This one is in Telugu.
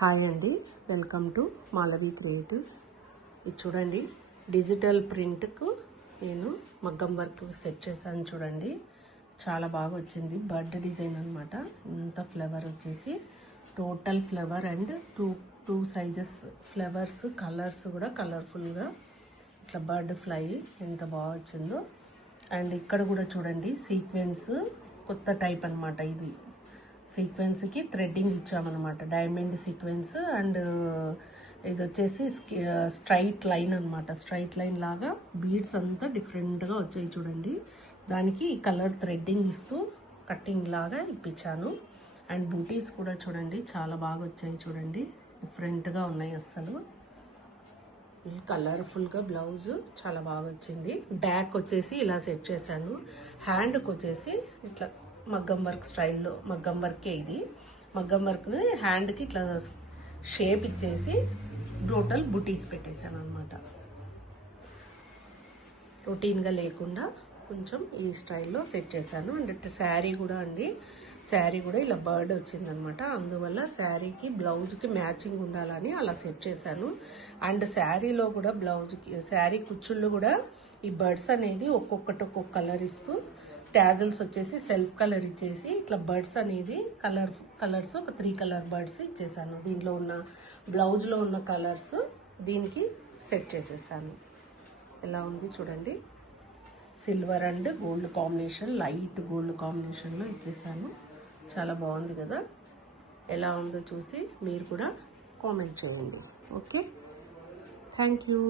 హాయ్ అండి, వెల్కమ్ టు మాలవి క్రియేటివ్స్. ఇది చూడండి, డిజిటల్ ప్రింట్కు నేను మగ్గం వర్క్ సెట్ చేశాను. చూడండి, చాలా బాగా వచ్చింది. బర్డ్ డిజైన్ అనమాట. ఇంత ఫ్లవర్ వచ్చేసి total flower and two sizes flowers, colours కూడా కలర్ఫుల్గా ఇట్లా బర్డ్ ఫ్లై ఎంత బాగా వచ్చిందో. అండ్ ఇక్కడ కూడా చూడండి, సీక్వెన్స్ కొత్త టైప్ అనమాట. ఇది సీక్వెన్స్కి థ్రెడ్డింగ్ ఇచ్చామన్నమాట, డైమండ్ సీక్వెన్స్. అండ్ ఇది వచ్చేసి స్ట్రైట్ లైన్ అనమాట. స్ట్రైట్ లైన్ లాగా బీడ్స్ అంతా డిఫరెంట్గా వచ్చాయి చూడండి. దానికి కలర్ థ్రెడ్డింగ్ ఇస్తూ కట్టింగ్ లాగా ఇప్పించాను. అండ్ బూటీస్ కూడా చూడండి, చాలా బాగా వచ్చాయి చూడండి, డిఫరెంట్గా ఉన్నాయి. అస్సలు కలర్ఫుల్గా బ్లౌజ్ చాలా బాగా వచ్చింది. బ్యాక్ వచ్చేసి ఇలా సెట్ చేశాను. హ్యాండ్కి వచ్చేసి ఇట్లా మగ్గం వర్క్ స్టైల్లో, మగ్గం వర్కే ఇది. మగ్గం వర్క్ని హ్యాండ్కి ఇట్లా షేప్ ఇచ్చేసి టోటల్ బుటీస్ పెట్టేశాను అనమాట. రొటీన్గా లేకుండా కొంచెం ఈ స్టైల్లో సెట్ చేశాను. అండ్ శారీ కూడా అండి, శారీ కూడా ఇలా బర్డ్ వచ్చిందనమాట. అందువల్ల శారీకి బ్లౌజ్కి మ్యాచింగ్ ఉండాలని అలా సెట్ చేశాను. అండ్ శారీలో కూడా బ్లౌజ్కి, శారీ కుచ్చుళ్ళు కూడా ఈ బర్డ్స్ అనేది ఒక్కొక్క కలర్ ఇస్తూ, టాజిల్స్ వచ్చేసి సెల్ఫ్ కలర్ ఇచ్చేసి ఇట్లా బర్డ్స్ అనేది కలర్స్ ఒక 3 కలర్ బర్డ్స్ ఇచ్చేసాను. దీంట్లో ఉన్న బ్లౌజ్లో ఉన్న కలర్స్ దీనికి సెట్ చేసేసాను. ఎలా ఉంది చూడండి, silver and gold combination, light gold కాంబినేషన్లో ఇచ్చేసాను. చాలా బాగుంది కదా. ఎలా ఉందో చూసి మీరు కూడా కామెంట్ చేయండి. Okay, thank you.